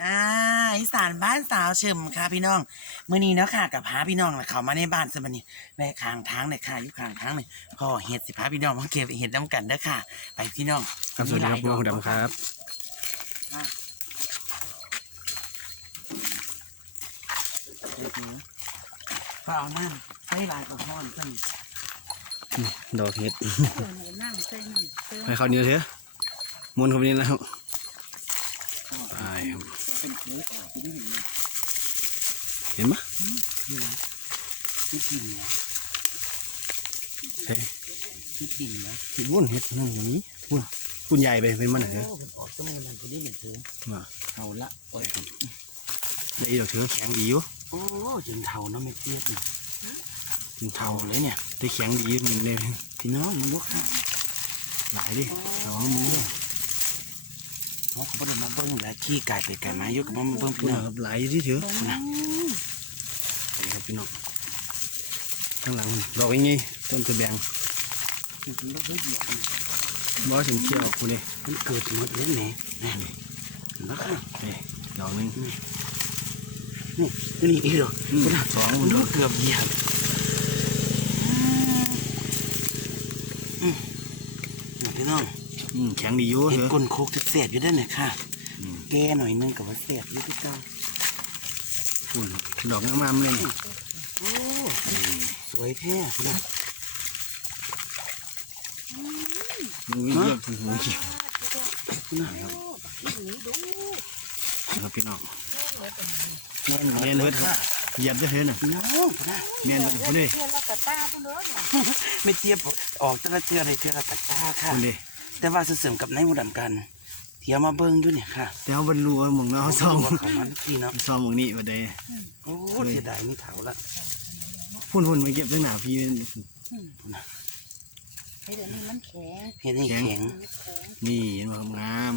ค่ะอีสานบ้านสาวเฉิมค่ะพี่น้องเมื่อนี้เนาะค่ะกับพาพี่น้องน่ะเขามาในบ้านสมันี่ในข้างทางเนี่ยค่ะอยู่ข้างทางเนี่ยพ่อเห็ดสิพาพี่น้องมาเก็บเห็ดน้ำกันเด้อค่ะ ไปพี่น้องครับสวัสดีครับมีพี่หลายน้องดำครับ มาเด็ดนี้ก็เอาน้ำใส่ลายกระห้อนขึ้นดอกเห็ดเออหนูน้ำใส่น้ำเติมให้ข้าวเหนียวเถอะมุนเข้าไปนี่แล้วก็ไปครับมัน เป็นเค้กออกที่นี่เห็นไหมเห็นไหมเนี่ยที่กินนะเฮ้ยที่กินนะเห็ดมุนเห็ดนั่นอย่างนี้มุนมุนใหญ่ไปเป็นมันเหรอโอ้เป็นออกก็มันที่นี่เห็นเถอะมาเอาละโอ้ยได้ดอกเถอะแข็งดีอยู่โอ้จนเท่านะไม่เทียบนะถึงเท่าเลยเนี่ยได้แข็งดีหนึ่งเลยพี่น้องมันลูกค่ะหลายดิสองมือเลย เขาเขา บอกมาเบิ้งแล้วขี้ไก่ไปไก่มาอยู่กับมันเบิ้งพูพี่ดน้องครับหลายอยู่ที่เถอะอืมนี่ครับพี่น้องข้างหลังดอกอย่างงี้ต้นกระแบงมันลูกเฮ้ยเหยียบมันบ่ถึงเที่ยวคุณนี่มันเกิดหมดเลยแหน่นี่นะค่ะนี่ดอกหนึงนี่นี่อีกเหรออืมสองมัมันนลูกเกือบเหยียบอืมเนี่ยพี่น้อง อืม แข็งดีอยู่เห็เถดอะก้นโคกเสียดอยู่ด้วยเนี่ยค่ะอืมแกหน่อยนึงกับว่าเสียดอยู่ที่เก้าฝุ่นดอกงามๆเลยนี่โอ้สวยแท้พี่น้องมันวิ่งเยี่ยมถึงหูเขียวพี่น้องครับพี่น้องแน่นอนเรียนเฮ็ดครับเหยียบได้เฮ็ดน่ะพี่น้องพี่น้องเมียนพุ่นดิเพื่อนเรากระตาเพื่อนเลยเนี่ยไม่เทียบออกแต่ละเทืออะไรเทือละตัดตาค่ะพุ่นดิ แต่ว่าเสริมกับในหมูดำกันเที่ยวมาเบิ้งด้วยเนี่ยค่ะแต่เขาบรรลุว่าหมึงเนาะเขาซ้อมว่าเขามันพี่เนาะซ้อมหมึงนี่บ่ได้โอ้เสียดายนี่เถาละพุ่นพุ่นมาเก็บตั้งหน้าพี่ไอ้เดี๋ยวนี้มันแข็งเห็นนี่แข็งมันแข็งนี่เห็นบ่ครับงาม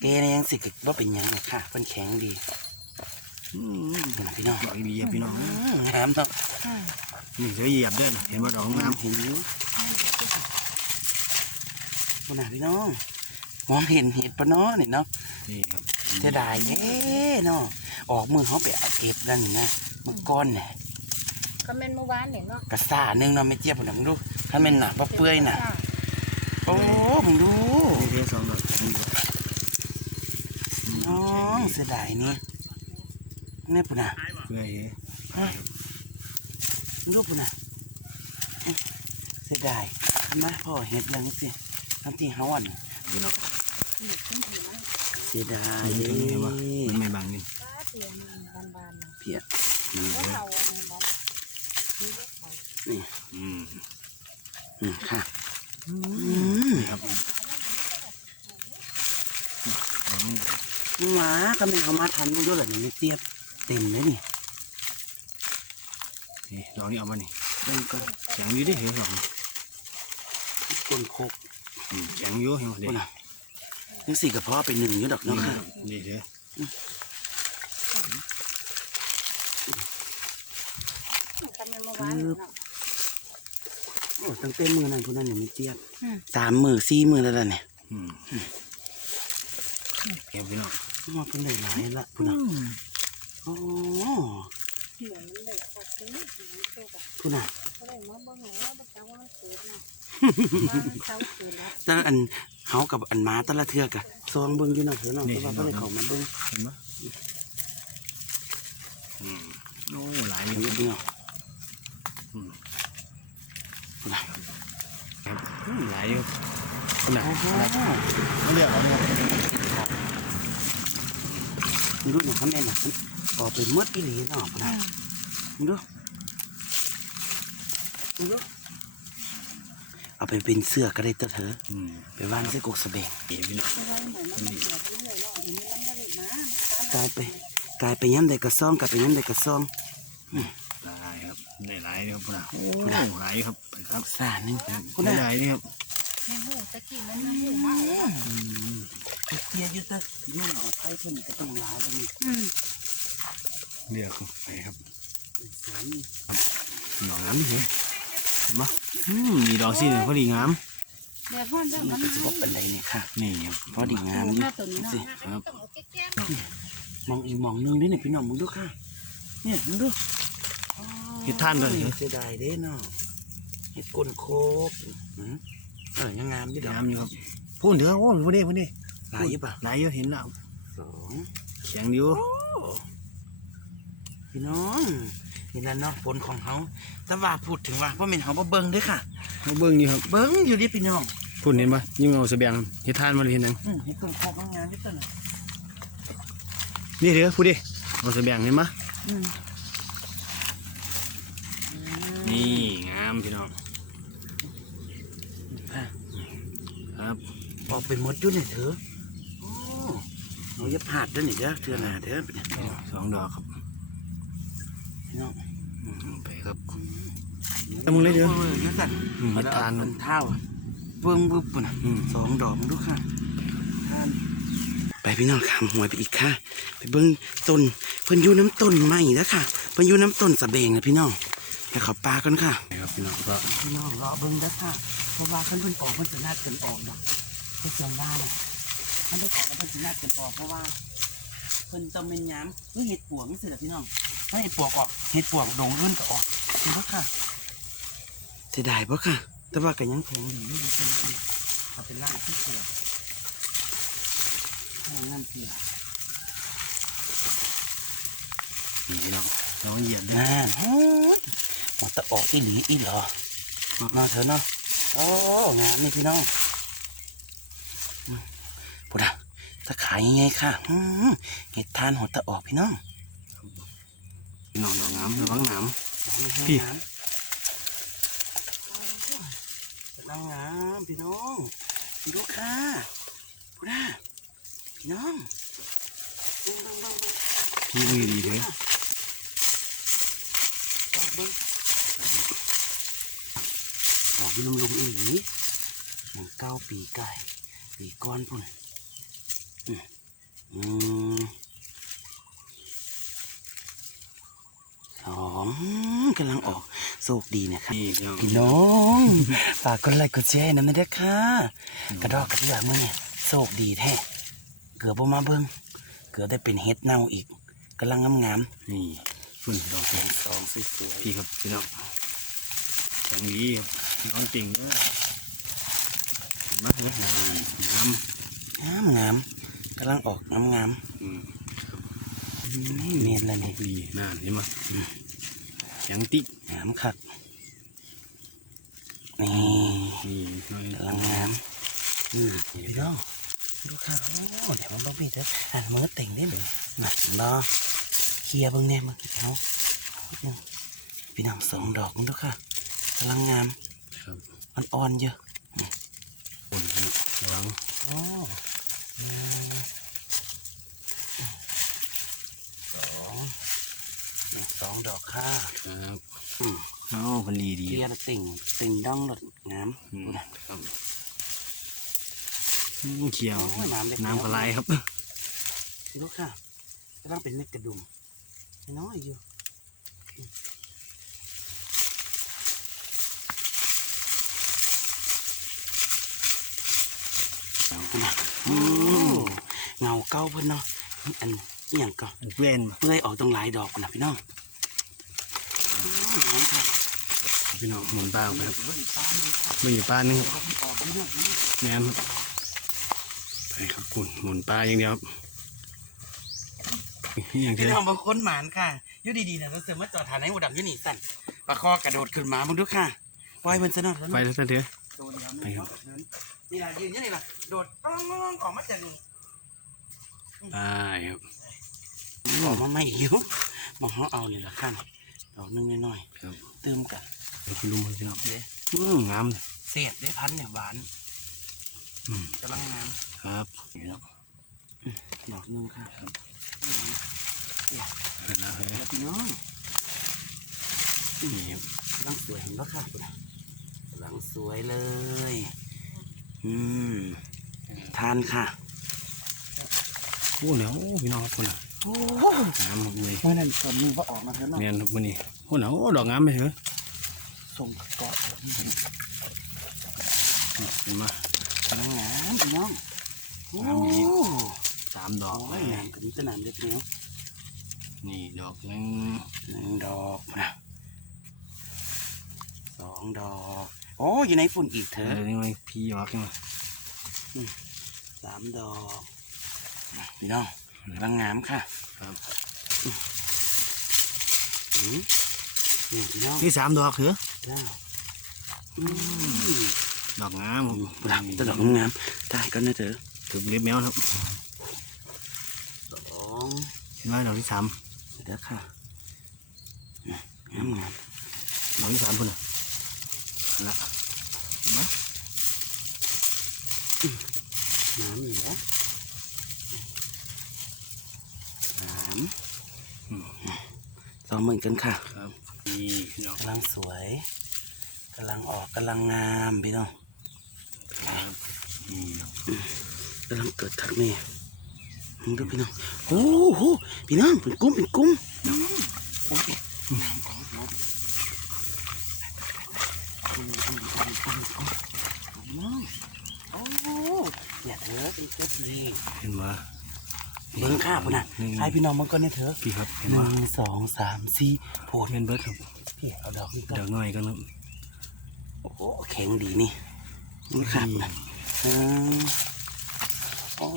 แกเนี่ยยังสิกว่าเป็นหยังหรอกค่ะเป็นแข็งดีอืมพี่น้องพี่น้องดอกดีๆพี่น้องอืมงามเนาะนี่เสือเหยียบเด้อน่ะเห็นบ่ดอกงามเห็นอยู่ พี่น้องพี่น้องมองเห็นเห็ดปะเนาะนี่เนาะนี่ครับเสียดายเด้เนาะออกมือเขาไปเอาเก็บนั่นนี่นะเมื่อก้อนเนี่ยก็แม่นเมื่อวานเนี่ยเนาะกระซ่าหนึงเนาะไม่เจี๊ยบผมดูถ้าเป็นหนาปะเปื่อยน่ะโอ้ผมดูนี่เพียงสองดอกนี่ครับน้องเสียดายนี่นี่ปุ่นน่ะเพื่อเฮ้ลูกปุ่นน่ะเอ๊ะเสียดายทำไมพ่อเห็ดยังสิ ทำที่เขาอ่อนพี่น้องนี่ขึ้นถึงนะเสียดายนี่ตรงนี้ว่ามันไม่บังนี่ป้าเตียงมันบานๆนะเพียนี่แล้วเด้อเราอันนี้บอนี่เล็กเขาอืมอืมค่ะอืมนี่ครับอืมหมาก็ไม่เขามาทันมึงด้วยเหรอนี่ไม่เตี้ยบเต็มเลยนี่นี่ดอกนี้เอามานี่เบิ่งก็แข็งอยู่ดิเห็นดอกนี่ก้นโคกอืม แข็งอยู่เห็นบ่เด้ปุ่นน่ะนี่สิกับพ่อไปหนึ่งอยู่ดอกเนาะค่ะนี่เด้อก็แม่นเมื่อวานเนี่ยเนาะโอ้ตั้งแต่มือนั้นพุ่นนั้นนี่ไม่เตี้ยบอืมสามมือสี่มือแล้วล่ะเนี่ยอืมเก็บพี่น้องมาเป็นหลายๆละพุ่นน่ะอ๋อ เหมือนมันได้สักทีมันโตกับพุ่นน่ะเขาได้มาเบิ่งว่าบ่จังว่ามันเกิดนะว่ามันเช้าเกิดแล้วแต่อันเขากับอันหมาแต่ละเทือกะซองเบิ้งอยู่เนาะเถอะเนาะเพราะว่าเพิ่นให้เขามาเบิ้งเห็นปะอืมโอ้หลายเห็นออยู่ยู่เนาะอืมพุ่นน่ะครับอืมหลายอยู่ขนาดโอ้โหเรียกเอาเนี่ยมึงดูหน่อยเขาแม่นน่ะมันออกไปหมดอีหลีเนาะพุ่นน่ะ มึงดูมึงดูเอาไปเป็นเสื้อก็ได้ตัวเถอะอืมไปว่านใส่กกสะเบงเก็บพี่น้องว่าเหมือนมันเกิดขึ้นเลยเนาะเดี๋ยวนี้มันบ่ได้มามันกลายไปกลายไปย้ำใดกระซองกลายไปย้ำใดกระซองหลายครับได้หลายเลยครับพุ่นนะโอ้หลายครับไปครับสาหนึงพุ่นได้น่ะหลายเลยครับแม่หูตะกี้มันมันหูมากเลยอืมเตี้ยอยู่แต่ยุ่งเอาไผเพิ่นก็ต้องหลายแล้วนี่อืมเรียกเข้าไปครับ สามดอกงามนี่สิเห็นปะอืมมีดอกสิเนี่ยพอดีงามเดี๋ยวพ่อจะมัมันนก็สิบ่เป็นไรเนี่ยค่ะนี่ครับพอดีงามหนี่น้าตัวนี้สิเนาะครับมองอีกมองหนึงเด้เนี่ยพี่น้องมึงดูค่ะเนี่ยมึงดูเฮ็ดท่านด้วยเหรอเสียดายเด้เนาะเฮ็ดก้นโคกอืมเออยังงามอยู่ดอกน้ำอยู่ครับพูดเถอะโอ้ยพูดดิพูดดิหลายอยู่ป่ะไหนอยู่เห็นแล้วสองแข็งอยู่พี่น้อง นี่แหละเนาะผลของเขาแต่ว่าพูดถึงว่าพ่อเมนเขาบ่เบิ่งเด้อค่ะ มาเบิ่งนี่ครับเบิ่งอยู่ดิพี่น้องพูดเห็นปะยิ่งเอาเสบียงเฮ็ดท่านมาเลยเห็นยังอืมเฮ็ดก้นโคกงามอยู่ตัวน่ะนี่เถอะพูดดิเอาเสบียงเห็นปะอืมนี่งามพี่น้องอะครับออกไปหมดอยู่เนี่ยเถอะโอ้หนูอย่าพลาดเด้อนี่เด้อเทื่อหน้าเด้อพี่น้องสองดอกครับ พี่น้องอืมไปครับ เอามึงเลยเด้อเดี๋ยวสั่นอืมเฮ็ดทานเอเท้าอะเบิ่งบึ๊บปุ่นน่ะอืมสองดอกมึงดูค่ะทานไปพี่น้องขามหวยไปอีกค่ะ ไปเบิ่งต้นเพิ่นอยู่น้ำต้นใหม่แล้วค่ะเพิ่นอยู่น้ำต้นสะเบงนะพี่น้องไปเขอปลากันค่ะไปครับพี่น้องก็พี่น้องรอเบิ่งแล้วค่ะเพราะว่าเพิ่นเพิ่นออกเพิ่นจะนัดกันออกดอกเพิ่นเสียงว่าน่ะมันได้ออกแล้วเพิ่นจะนัดกันออกเพราะว่าเพิ่นต้องเป็นหยามนี่เห็ดปวกนี่สิล่ะพี่น้องถ้าเห็ดปวกออกเห็ดปวกดงอื่นก็ออกเห็นปะค่ะ เสียดายปะค่ะ แต่ว่าก็ยังแข็งดีอยู่ดีเป็นเป็นเอาเป็นร่างที่เสือร่างน้ำเสือนี่พี่น้องน้องเหยียบด้วยน่าฮะหมดตะออกอีหลีอีเหรอมาเถอะเนาะโอ้งามนี่พี่น้องอืมพุดะจะขายยังไงค่ะอืมเห็ดทานหัวตะออกพี่น้อง พี่น้องดอกงามระวังน้พี่พี่ นางงามพี่น้องพี่ลูกค่ะพุดะพี่น้องเบิ่งเบิ่งเบิ่งเบิ่งำพี่มือดีเลยออกเบิ่งออกพี่ลุงลุงอีหลีหนึ่งเก้าปีไก่ปีก้อนพุ่นอืมอืมสองกำลังออก โชคดีนะครับนี่พี่น้องพี่น้องฝากกดไลค์กดแชร์นั่นนะเด้อค่ะกระดอกกระเดื่อมือเนี่ยโชคดีแท้เกือบบ่มาเบิ่งเกือบได้เป็นเฮ็ดเน่าอีกกำลังงามนี่ฝุ่นดอกๆแข็งสองสวยพี่ครับพี่น้องแข็งดีครับน้องเก่งเลยเห็นไหมเห็นไหมงามๆงามงามๆกำลังออกงามงามอืมๆเนียนแล้วนี่ดีน่านเห็นไหมแข็งติ๊ก งามคักนี่นี่น้อยกำลังงามนี่พี่น้องดูค่ะโอ้เดี๋ยวมันบ่มีเด้ออันมือเต็งได้เลยมาเนาะเคลียร์เบิ่งแน่มึงเอานิดนึงพี่น้องสองดอกมึงดูค่ะกำลังงามครับมันอ่อนเยอะฝุ่นระวังโอ้หนึ่งสองหนึ่งสองดอกค่ะครับ อืมเอ้าพันดีดี เกียร์ติ่งติ่งดังหลดงามอืมดูนะครับอืมเขียวโอ้ยน้ำเล็กน้ำกระไรครับ ดูค่ะกำลังเป็นเม็ดกระดุมน้อยอยู่เอาขึ้นมาโอ้เงาเก้าเพิ่นเนาะอันนี้อหย่างก็เว้นเปื่อยออกตรงหลายดอกนะพี่น้องอืมน้ำค่ะ พี่น้องหมุนป้าออกไปครับเบิ่งปลาหนึ่งครับไม่อยู่ป้านึงครับเอาออกไปเรื่อยๆนะแม่นครับไปครับหมุนหมุนป้าอย่างเดียวครับนี่อย่างพี่เดียน้วองบางคนหมานค่ะอยุ่ดีๆนะเราเสือมาจอดฐานให้หัวดำอยุ่นี่สั่นปลาคอกระโดดขึ้นมามึงดูค่ะปล่อยมันซะหน่อยแล้วไปเนาะแล้วเถอะตัวเดียวไปครับ นี่ล่ะยืนอยังนี่ล่ะโดดป้องๆออกมาจากนี่ไปครับออกมาไม่หิวมองเขาเอานี่ละข้างดอกหนึงน้อยครับ ๆเติมกัน เดี๋ยวคุณลุงพี่น้องเด้อืมงามเลยเศษได้พันเนี่ยหวานอืมกำลังงามครับนี่เนาะดอกหนึงค่ะเห็นแล้วเฮ้ยแล้วพี่น้องนี่ครับกำลังสวยเห็นปะค่ะกำลังสวยเลย อืมทานค่ะโอ้เหนียวพี่น้องครับคนน่ะโอ้งามครับเลยเมื่อนั้นตอนนี้ว่าออกมาเถอะเนาะแม่นครับวันนี้โอ้เหนียวดอกงามไปเถอะ ส่งกาะนี่เห็นมกำลังงามพี่น้องโอ้สามดอกโอ้ยงามกับนี้ตนานเล็กเนี้ยนี่ดอกหนึ่งหนึ่งดอกนะสองดอกโอ้อยู่ในฝุ่นอีกเถอะนี่มันพี่ออกขึ้นมาสามดอกพี่น้องกำลังงามค่ะครับนี่พี่น้องนี่สามดอกเหรอเจ้าอืมดอกงามดอกแต่ดอกงามๆได้ก็นะเถอะถึงเล็บแมวนะครับสองเห็นไหมดอกที่สามเดี๋ยวค่ะงามงามดอกที่สามพุ่นอะเอาละเห็นไหมงามอยู่แล้วสามอืมสองเหมือนกันค่ะครับ นี่ดอกกำลังสวยกำลังออกกำลังงามพี่น้องกำลังเกิดทักนี่มึงดูพี่น้องโอ้โหพี่น้องเป็นกุ้มเป็นกุ้มโอ้ยโอ้อย่าเถอะเป็นเจ้าดีเห็นไหม เบิ้งข้าพุ่นน่ะนี่ให้พี่น้องมันก็เนี่ยเถอะพี่ครับเห็นหไหมนึ่งสองสามสี่โพดเงินเบิร์ดครับพี่เอาดอกนี้ก็ดอกน้อยก็ครับโอ้โหแข็งดีนี่นี่ค่ะนี่หนึ่งโอ้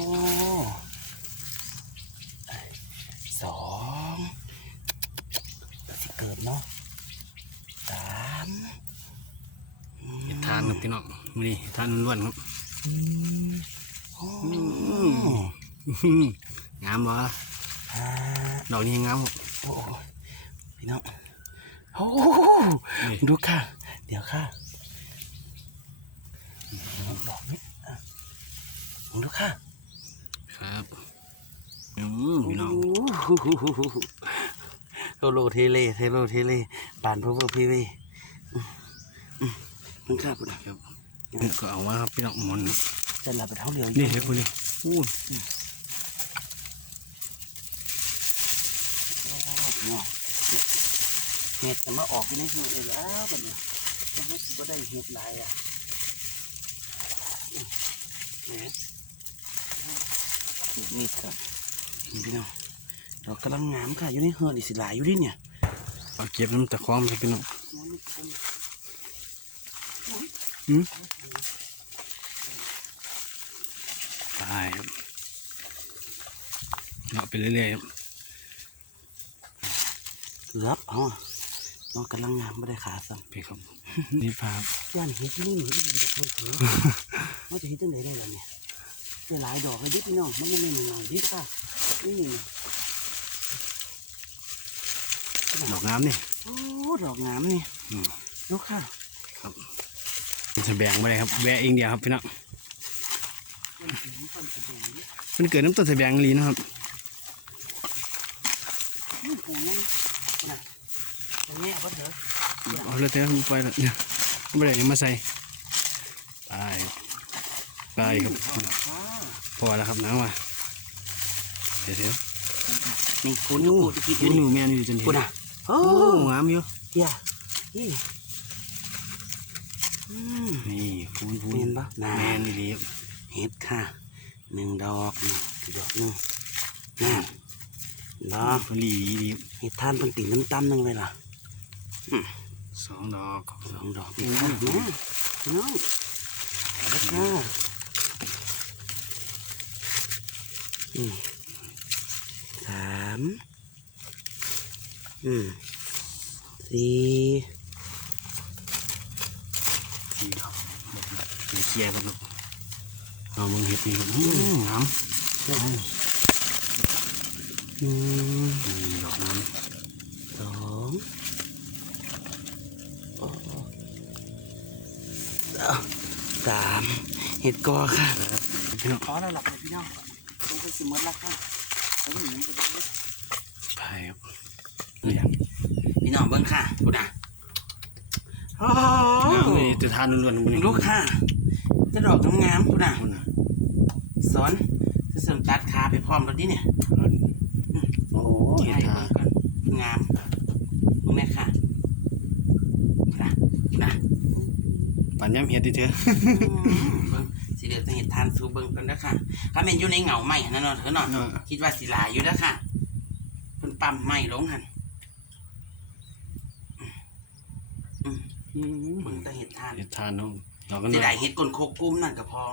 สองแล้วสิเกิดเนาะสามเห็ดทานครับพี่น้องมานี่ทานล้วนๆครับโอ้อืม งามวะห้าดอกนี้งามครับโอ้พี่น้องโอ้นี่ดูค่ะ เดี๋ยวค่ะดอกนี้อะดูค่ะ ครับอืมพี่น้องโทโลเทเลเทโลเทเลป่านพวกพี่วีมันข้าปุ่นครับก็เอามาครับพี่น้องหมอนจะหลับไปเท่าเดียวนี่เห็ดคนนี้อู้ เห็ดแต่มาออกไปในหือเลยแล้วกันเนี่ยจะไม่ก็ได้เห็ดหลายอะเนี่ยมีดครับพี่น้องดอกกำลังงามค่ะอยู่ในเหือนี่สิหลายอยู่ดิเนี่ยเอาเก็บน้ำตะคองครับพี่น้องอืมตายเลาะไปเรื่อยๆ รับเกือบเอาดอกกำลังงามไม่ได้ขาซ้พี่ครับ นี่ฟ้าครับำย่านเห็ดนี่หนีนี่ดอกเลยเนาะว่าจะเห็ดจังไหนได้ล่ะเนี่ยได้หลายดอกเลยดิพี่น้องมันไม่หน่อยๆดิค่ะนี่ดอกงามนี่โอ้ดอกงามนี่อืมลูกค่ะ ครับจะแบ่งไปเลยครับแวะเองเดียวครับพี่น้องต้นสีต้นแสดงดิมันเกิดน้ำต้นสะแบงลีนะครับ นี่ปูยังนะตรงนี้เอาไปเถอะเอาเลยเถอะไปแล้วเนี่ยไม่ได้ยังมาใส่ตายตายครับอ่าพอแล้วครับน้ำมาเดี๋ยวเดี๋ยวนี่คุณอยู่ปูตะกี้อเห็ยู่นหนี่นูแม่นอยู่จนเห็ปูนน่ะโอ้โอ้งามอยู่เฮียนี่อืมนี่ฟูนฟูนเห็นปะน่าแม่นดีครับเห็ดค่ะหนึ่งดอกนี่ดอกหนึ่งน่า ดอกฟูรีดีดีเห็ดท่านเป็นตีน้ำตั้มหนึ่งเลยล่ะสองดอกสองดอกนี่ค่ะนะน้องแล้วค่ะอืมสามอืมสี่สี่ดอกเดี๋ยวเคลียร์กันครับเอามึงเห็ดนี่ครั บอืมงามอืมนี่ดอกน้สองสามเห็ดกอค่ะำพี่น้องขอเราหลับเลยพี่น้องต้องไปสิมดละค่ะต้องหนีไปเลยไปพี่น้องเบิ้งค่ะกูนะโอ้งามเลยจะทานล้วนๆมึงลูกค่ะ จะดอกงามๆกูนะคนน่ะสอนจะเสริมตัดขาไปพร้อมแล้วดิเนี่ย โอ้ยให้เบิ่งก่อนงามมึงแม่ค่ะกูนะกูนะ ปันย้ำเห็ดดิเถอะเบิ่งสีเดือดจะเห็ดทานสู่เบิ่งกันเด้อค่ะถ้าแม่นอยู่ในเหงาใหม่นั่นเนาะเถอะเนาะเออคิดว่าสิหลายอยู่เด้อค่ะเพิ่นปั๊มใหม่ลงหั่นอืมเบิ่งแต่เห็ดทานเห็ดทานเนาะเราก็สิน่าได้เห็ดก้นโคกกุ้มนั่นก็พอ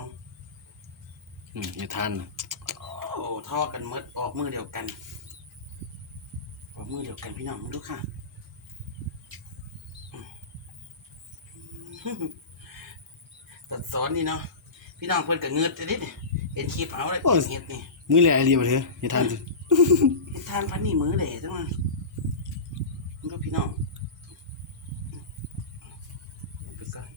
อืมเห็ดทานน่ะโอ้ท่อกันหมดออกมือเดียวกันออกมือเดียวกันพี่น้องมาดูค่ะ ตัดซ้อนนี่เนาะพี่น้องเพิ่นก็เงือดจะดิเห็นคลิปเอาเลยเก็บเห็ดนี่มื้อแลไอเรียบ่เถอะเห็ดทานสิเห็ดทานพันนี่มือเลยจังมันมันก็พี่น้องไปก่อน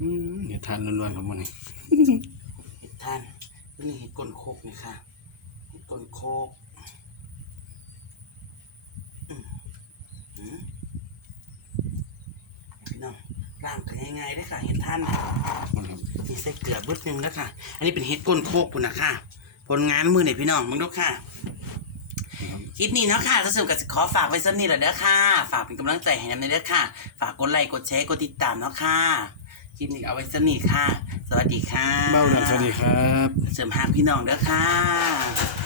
อืมเห็ดทานล้วนๆครับมื้อนี้เห็ดทานนี่เห็ดก้นโคกนี่ค่ะเห็ดก้นโคกอืมอืมพี่น้องล้า งกันง่ายๆได้อค่ะเห็ดทานน่ะมันครับนี่ใส่เกลือเบิดหนึงแล้วค่ะ อันนี้เป็นเห็ดก้นโคกปุ่นนะค่ะ ผลงานมือเนี่ยพี่น้องมึงดูค่ะนะครับคลิปนี้เนาะค่ะถ้าสนุกก็ขอฝากไว้สักนิดละเด้อค่ะ ฝากเป็นกำลังใจให้น้ำในเด้อค่ะ ฝากกดไลค์กดแชร์กดติดตามเนาะค่ะ คลิปนี้เอาไว้สักนิดค่ะ สวัสดีค่ะ เบ้าดันสวัสดีครับ เสริมหาพี่น้องเด้อค่ะ